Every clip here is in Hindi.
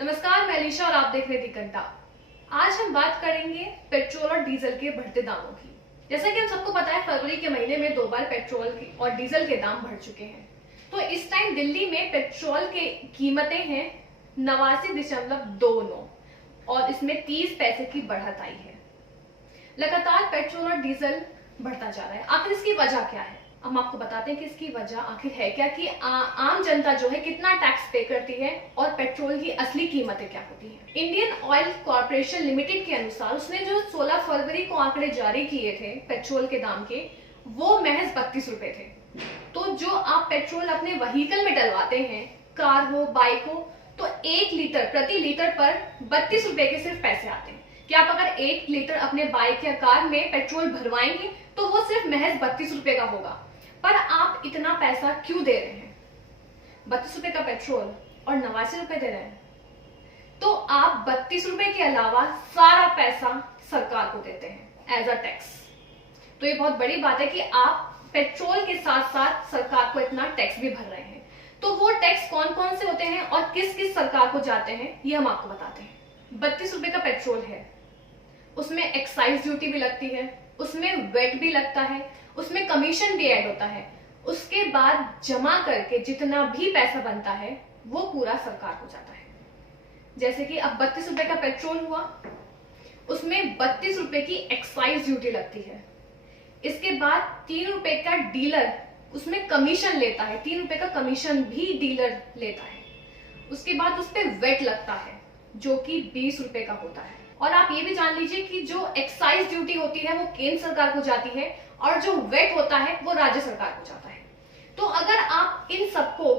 नमस्कार, मैं अलीशा और आप देख रहे दी घंटा। आज हम बात करेंगे पेट्रोल और डीजल के बढ़ते दामों की। जैसा कि हम सबको पता है, फरवरी के महीने में 2 बार पेट्रोल और डीजल के दाम बढ़ चुके हैं। तो इस टाइम दिल्ली में पेट्रोल की कीमतें हैं 89.29 और इसमें 30 पैसे की बढ़त आई है। लगातार पेट्रोल और डीजल बढ़ता जा रहा है। आखिर इसकी वजह क्या है? हम आपको बताते हैं कि इसकी वजह आखिर है क्या, कि आम जनता जो है कितना टैक्स पे करती है और पेट्रोल की असली कीमतें क्या होती हैं। इंडियन ऑयल कॉर्पोरेशन लिमिटेड के अनुसार उसने जो 16 फरवरी को आंकड़े जारी किए थे पेट्रोल के दाम के, वो महज 32 रुपए थे। तो जो आप पेट्रोल अपने व्हीकल में डलवाते हैं, कार हो बाइक हो, तो 1 लीटर प्रति लीटर पर 32 रुपए के सिर्फ पैसे आते हैं। कि आप अगर 1 लीटर अपने बाइक या कार में पेट्रोल भरवाएंगे तो वो सिर्फ महज 32 रुपए का होगा। पर आप इतना पैसा क्यों दे रहे हैं? 32 रुपए का पेट्रोल और 89 रुपए दे रहे हैं, तो आप 32 रुपए के अलावा सारा पैसा सरकार को देते हैं एज अ टैक्स। तो ये बहुत बड़ी बात है कि आप पेट्रोल के साथ साथ सरकार को इतना टैक्स भी भर रहे हैं। तो वो टैक्स कौन कौन से होते हैं और किस किस सरकार को जाते हैं, ये हम आपको बताते हैं। 32 रुपए का पेट्रोल है, उसमें एक्साइज ड्यूटी भी लगती है, उसमें वेट भी लगता है, उसमें कमीशन भी ऐड होता है। उसके बाद जमा करके जितना भी पैसा बनता है वो पूरा सरकार को जाता है। जैसे कि अब 32 रुपए का पेट्रोल हुआ, उसमें 32 रुपए की एक्साइज ड्यूटी लगती है। इसके बाद 3 रुपए का डीलर उसमें कमीशन लेता है, 3 रुपए का कमीशन भी डीलर लेता है। उसके बाद उस पर वेट लगता है जो कि 20 रुपए का होता है। और आप ये भी जान लीजिए कि जो एक्साइज ड्यूटी होती है वो केंद्र सरकार को जाती है और जो वेट होता है वो राज्य सरकार को जाता है। तो अगर आप इन सबको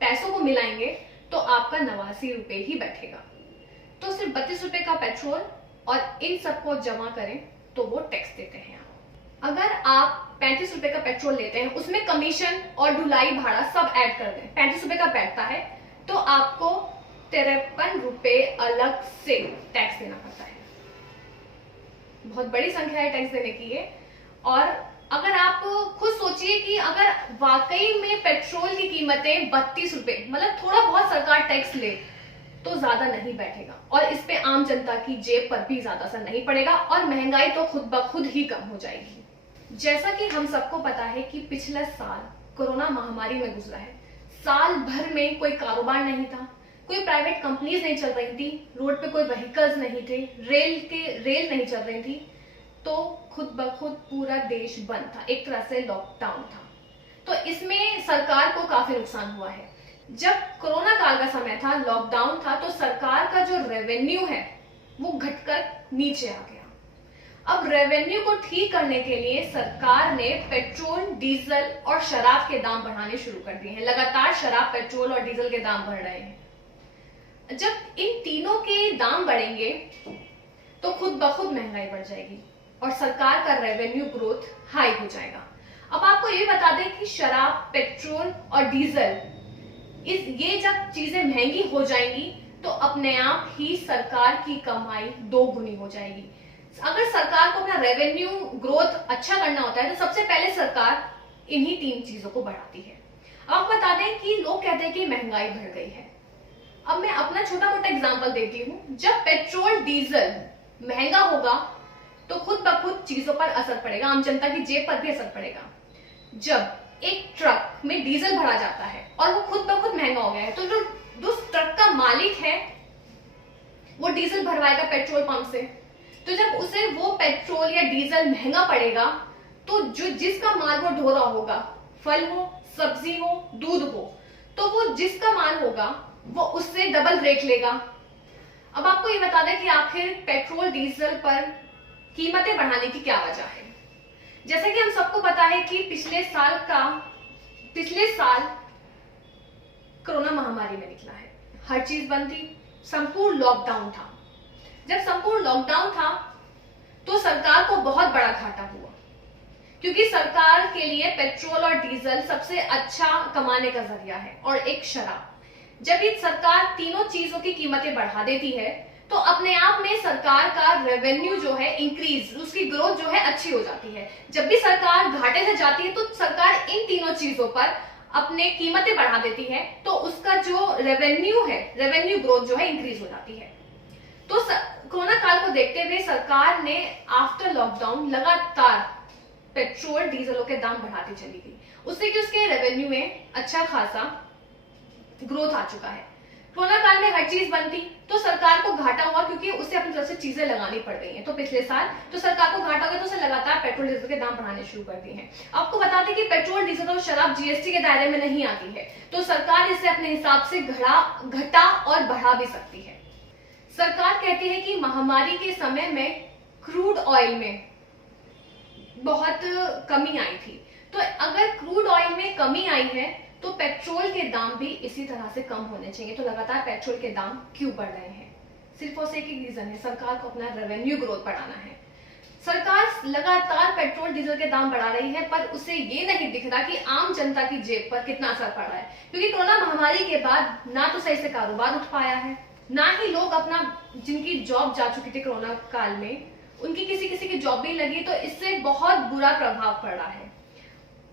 पैसों को मिलाएंगे तो आपका 89 रुपए ही बैठेगा। तो सिर्फ 32 रुपए का पेट्रोल और इन सबको जमा करें तो वो टैक्स देते हैं। अगर आप 35 रुपए का पेट्रोल लेते हैं, उसमें कमीशन और ढुलाई भाड़ा सब ऐड कर दें, 35 रुपए का बैठता है, तो आपको 53 रुपए अलग से टैक्स देना पड़ता है। बहुत बड़ी संख्या है टैक्स देने की ये। और अगर आप खुद सोचिए कि अगर वाकई में पेट्रोल की कीमतें 32 रुपए, मतलब थोड़ा बहुत सरकार टैक्स ले तो ज्यादा नहीं बैठेगा और इस पे आम जनता की जेब पर भी ज्यादा असर नहीं पड़ेगा और महंगाई तो खुद ब खुद ही कम हो जाएगी। जैसा कि हम सबको पता है कि पिछला साल कोरोना महामारी में गुजरा है। साल भर में कोई कारोबार नहीं था, कोई प्राइवेट कंपनीज नहीं चल रही थी, रोड पे कोई व्हीकल्स नहीं थे, रेल नहीं चल रही थी, तो खुद ब खुद पूरा देश बंद था, एक तरह से लॉकडाउन था। तो इसमें सरकार को काफी नुकसान हुआ है। जब कोरोना काल का समय था, लॉकडाउन था, तो सरकार का जो रेवेन्यू है वो घटकर नीचे आ गया। अब रेवेन्यू को ठीक करने के लिए सरकार ने पेट्रोल, डीजल और शराब के दाम बढ़ाने शुरू कर दिए हैं। लगातार शराब, पेट्रोल और डीजल के दाम बढ़ रहे हैं। जब इन तीनों के दाम बढ़ेंगे तो खुद ब खुद महंगाई बढ़ जाएगी और सरकार का रेवेन्यू ग्रोथ हाई हो जाएगा। अब आपको ये बता दें कि शराब, पेट्रोल और डीजल, ये जब चीजें महंगी हो जाएंगी तो अपने आप ही सरकार की कमाई 2 गुनी हो जाएगी। अगर सरकार को अपना रेवेन्यू ग्रोथ अच्छा करना होता है तो सबसे पहले सरकार इन्हीं 3 चीजों को बढ़ाती है। अब आपको बता दें कि लोग कहते हैं कि महंगाई बढ़ गई है। अब मैं अपना छोटा मोटा एग्जाम्पल देती हूँ। जब पेट्रोल डीजल महंगा होगा तो खुद ब खुद चीजों पर असर पड़ेगा, आम जनता की जेब पर भी असर पड़ेगा। जब एक ट्रक में डीजल भरा जाता है और वो खुद ब खुद महंगा हो गया है, तो जो ट्रक का मालिक है वो डीजल भरवाएगा पेट्रोल पंप से। तो जब उसे वो पेट्रोल या डीजल महंगा पड़ेगा तो जिसका माल वो ढो रहा होगा, फल हो, सब्जी हो, दूध हो, तो वो जिसका माल होगा वो उससे डबल रेट लेगा। अब आपको ये बता दें कि आखिर पेट्रोल डीजल पर कीमतें बढ़ाने की क्या वजह है। जैसे कि हम सबको पता है कि पिछले साल कोरोना महामारी में निकला है, हर चीज बंद थी, संपूर्ण लॉकडाउन था। जब संपूर्ण लॉकडाउन था तो सरकार को बहुत बड़ा घाटा हुआ, क्योंकि सरकार के लिए पेट्रोल और डीजल सबसे अच्छा कमाने का जरिया है और एक शराब। जब ये सरकार तीनों चीजों की कीमतें बढ़ा देती है तो अपने आप में सरकार का रेवेन्यू जो है इंक्रीज, उसकी ग्रोथ जो है अच्छी हो जाती है। जब भी सरकार घाटे से जाती है तो सरकार इन तीनों चीजों पर अपने कीमतें बढ़ा देती है तो उसका जो रेवेन्यू है, रेवेन्यू ग्रोथ जो है इंक्रीज हो जाती है। तो कोरोना काल को देखते हुए सरकार ने आफ्टर लॉकडाउन लगातार पेट्रोल डीजलों के दाम बढ़ाती चली गई, उससे कि उसके रेवेन्यू में अच्छा खासा ग्रोथ आ चुका है। कोरोना काल में हर चीज बंद थी तो सरकार को घाटा हुआ, क्योंकि उसे अपनी तरफ से चीजें लगानी पड़ गई हैं। तो पिछले साल तो सरकार को घाटा हुआ तो उसे लगातार पेट्रोल डीजल के दाम बढ़ाने शुरू कर दिए हैं। आपको बता दें कि पेट्रोल डीजल और शराब जीएसटी के दायरे में नहीं आती है, तो सरकार इसे अपने हिसाब से घटा और बढ़ा भी सकती है। सरकार कहती है कि महामारी के समय में क्रूड ऑयल में बहुत कमी आई थी, तो अगर क्रूड ऑयल में कमी आई है तो पेट्रोल के दाम भी इसी तरह से कम होने चाहिए। तो लगातार पेट्रोल के दाम क्यों बढ़ रहे हैं? सिर्फ और एक ही रीजन है, सरकार को अपना रेवेन्यू ग्रोथ बढ़ाना है। सरकार लगातार पेट्रोल डीजल के दाम बढ़ा रही है, पर उसे ये नहीं दिख रहा कि आम जनता की जेब पर कितना असर पड़ रहा है, क्योंकि कोरोना महामारी के बाद ना तो सही से कारोबार उठ पाया है, ना ही लोग अपना, जिनकी जॉब जा चुकी थी कोरोना काल में, उनकी किसी की जॉब भी लगी, तो इससे बहुत बुरा प्रभाव पड़ रहा है।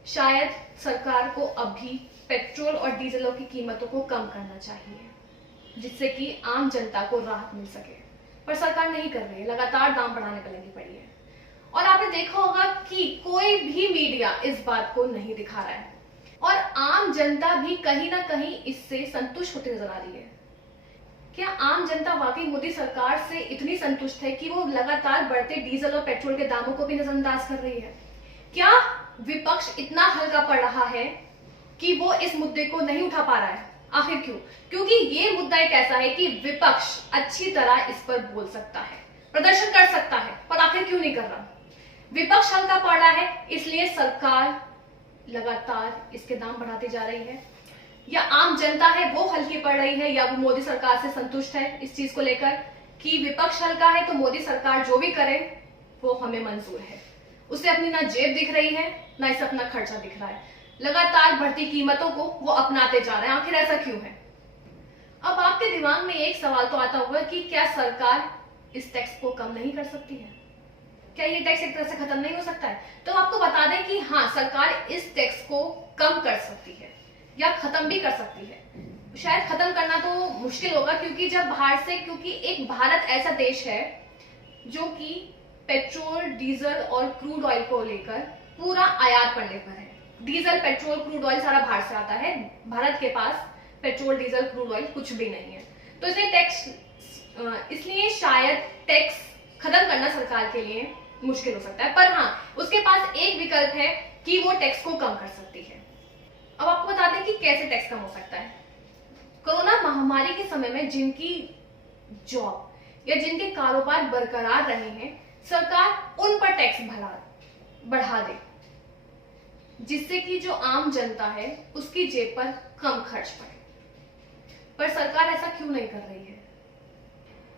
शायद सरकार को अभी पेट्रोल और डीजलों की कीमतों को कम करना चाहिए, जिससे कि आम जनता को राहत मिल सके, पर सरकार नहीं कर रही है, लगातार दाम बढ़ाने पर लगी पड़ी है। और आपने देखा होगा कि कोई भी मीडिया इस बात को नहीं दिखा रहा है, और आम जनता भी कहीं ना कहीं इससे संतुष्ट होती नजर आ रही है। क्या आम जनता वाकई मोदी सरकार से इतनी संतुष्ट है कि वो लगातार बढ़ते डीजल और पेट्रोल के दामों को भी नजरअंदाज कर रही है? क्या विपक्ष इतना हल्का पड़ रहा है कि वो इस मुद्दे को नहीं उठा पा रहा है? आखिर क्यों? क्योंकि ये मुद्दा एक ऐसा है कि विपक्ष अच्छी तरह इस पर बोल सकता है, प्रदर्शन कर सकता है, पर आखिर क्यों नहीं कर रहा? विपक्ष हल्का पड़ रहा है, इसलिए सरकार लगातार इसके दाम बढ़ाती जा रही है, या आम जनता है वो हल्की पड़ रही है, या वो मोदी सरकार से संतुष्ट है इस चीज को लेकर कि विपक्ष हल्का है तो मोदी सरकार जो भी करे वो हमें मंजूर है। उसे अपनी ना जेब दिख रही है, ना इसे अपना खर्चा दिख रहा है, लगातार बढ़ती कीमतों को वो अपनाते जा रहे हैं। आखिर ऐसा क्यों है? अब आपके दिमाग में एक सवाल तो आता होगा कि क्या सरकार इस टैक्स को कम नहीं कर सकती है? क्या ये टैक्स एक तरह से खत्म नहीं हो सकता है? तो आपको बता दें कि हाँ, सरकार इस टैक्स को कम कर सकती है या खत्म भी कर सकती है। शायद खत्म करना तो मुश्किल होगा, क्योंकि जब बाहर से, क्योंकि एक भारत ऐसा देश है जो कि पेट्रोल, डीजल और क्रूड ऑयल को लेकर पूरा आयात पर निर्भर है। डीजल, पेट्रोल, क्रूड ऑयल सारा बाहर से आता है, भारत के पास पेट्रोल, डीजल, क्रूड ऑयल कुछ भी नहीं है। तो इसलिए टैक्स, इसलिए शायद टैक्स खत्म करना सरकार के लिए मुश्किल हो सकता है, पर हाँ, उसके पास एक विकल्प है कि वो टैक्स को कम कर सकती है। अब आपको बता दें कि कैसे टैक्स कम हो सकता है। कोरोना महामारी के समय में जिनकी जॉब या जिनके कारोबार बरकरार रहे हैं, सरकार उन पर टैक्स बढ़ा दे, जिससे कि जो आम जनता है उसकी जेब पर कम खर्च पड़े। पर सरकार ऐसा क्यों नहीं कर रही है?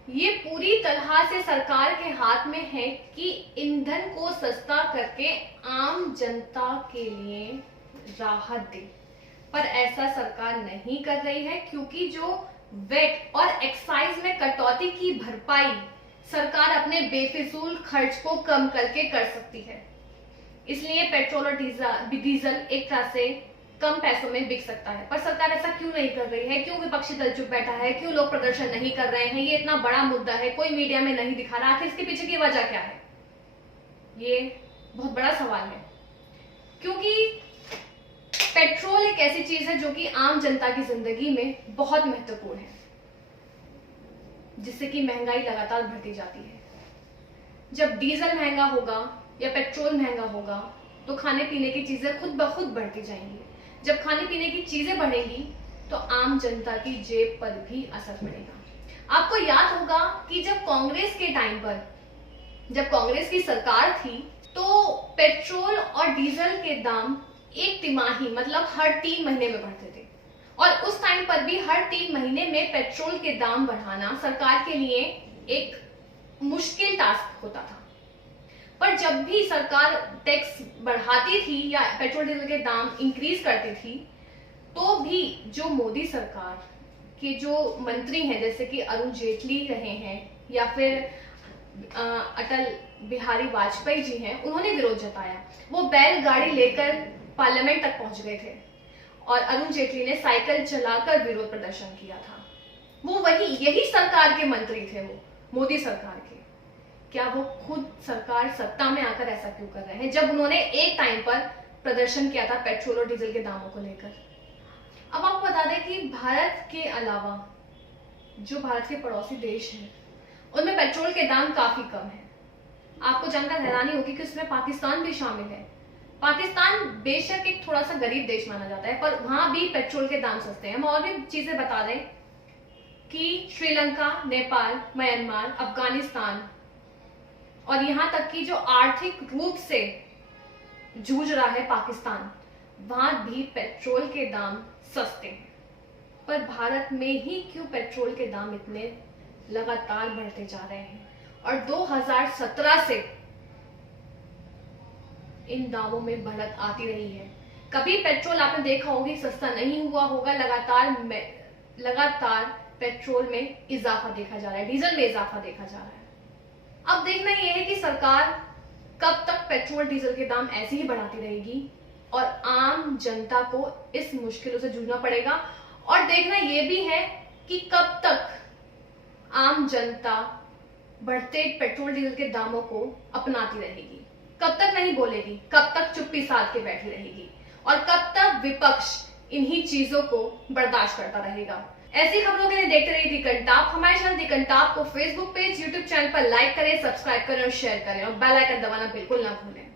ये पूरी तरह से सरकार के हाथ में है कि ईंधन को सस्ता करके आम जनता के लिए राहत दे, पर ऐसा सरकार नहीं कर रही है, क्योंकि जो वेट और एक्साइज में कटौती की भरपाई सरकार अपने बेफिजूल खर्च को कम करके कर सकती है। इसलिए पेट्रोल और डीजल एक तरह से कम पैसों में बिक सकता है, पर सरकार ऐसा क्यों नहीं कर रही है? क्यों विपक्षी दल चुप बैठा है? क्यों लोग प्रदर्शन नहीं कर रहे हैं? ये इतना बड़ा मुद्दा है, कोई मीडिया में नहीं दिखा रहा। आखिर इसके पीछे की वजह क्या है? ये बहुत बड़ा सवाल है, क्योंकि पेट्रोल एक ऐसी चीज है जो कि आम जनता की जिंदगी में बहुत महत्वपूर्ण है, जिससे कि महंगाई लगातार बढ़ती जाती है। जब डीजल महंगा होगा या पेट्रोल महंगा होगा तो खाने पीने की चीजें खुद ब खुद बढ़ती जाएंगी। जब खाने पीने की चीजें बढ़ेंगी तो आम जनता की जेब पर भी असर पड़ेगा। आपको याद होगा कि जब कांग्रेस के टाइम पर, जब कांग्रेस की सरकार थी, तो पेट्रोल और डीजल के दाम एक तिमाही, मतलब हर 3 महीने में बढ़ते थे, और उस टाइम पर भी हर 3 महीने में पेट्रोल के दाम बढ़ाना सरकार के लिए एक मुश्किल टास्क होता था। पर जब भी सरकार टैक्स बढ़ाती थी या पेट्रोल डीजल के दाम इंक्रीज करती थी, तो भी जो मोदी सरकार के जो मंत्री हैं, जैसे कि अरुण जेटली रहे हैं या फिर अटल बिहारी वाजपेयी जी हैं, उन्होंने विरोध जताया। वो बैलगाड़ी लेकर पार्लियामेंट तक पहुंच गए थे और अरुण जेटली ने साइकिल चलाकर विरोध प्रदर्शन किया था। वो यही सरकार के मंत्री थे, वो मोदी सरकार के। क्या वो खुद सरकार सत्ता में आकर ऐसा क्यों कर रहे हैं, जब उन्होंने एक टाइम पर प्रदर्शन किया था पेट्रोल और डीजल के दामों को लेकर। अब आपको बता दें कि भारत के अलावा जो भारत के पड़ोसी देश हैं उनमें पेट्रोल के दाम काफी कम है। आपको जानकर हैरानी होगी कि उसमें पाकिस्तान भी शामिल है। पाकिस्तान बेशक एक थोड़ा सा गरीब देश माना जाता है, पर वहां भी पेट्रोल के दाम सस्ते हैं। हम और भी चीजें बता दें कि श्रीलंका, नेपाल, म्यांमार, अफगानिस्तान और यहां तक कि जो आर्थिक रूप से जूझ रहा है पाकिस्तान, वहां भी पेट्रोल के दाम सस्ते हैं। पर भारत में ही क्यों पेट्रोल के दाम इतने लगातार बढ़ते जा रहे हैं? और 2017 से इन दामों में बढ़त आती रही है। कभी पेट्रोल आपने देखा होगी सस्ता नहीं हुआ होगा। लगातार पेट्रोल में इजाफा देखा जा रहा है, डीजल में इजाफा देखा जा रहा है। अब देखना यह है कि सरकार कब तक पेट्रोल डीजल के दाम ऐसे ही बढ़ाती रहेगी और आम जनता को इस मुश्किलों से जूझना पड़ेगा। और देखना यह भी है कि कब तक आम जनता बढ़ते पेट्रोल डीजल के दामों को अपनाती रहेगी, कब तक नहीं बोलेगी, कब तक चुप्पी साध के बैठी रहेगी और कब तक विपक्ष इन्हीं चीजों को बर्दाश्त करता रहेगा। ऐसी खबरों के लिए देखते रहिए दी कंटाप। हमारे चैनल दी कंटाप को फेसबुक पेज, यूट्यूब चैनल पर लाइक करें, सब्सक्राइब करें और शेयर करें और बेल आइकन दबाना बिल्कुल ना भूलें।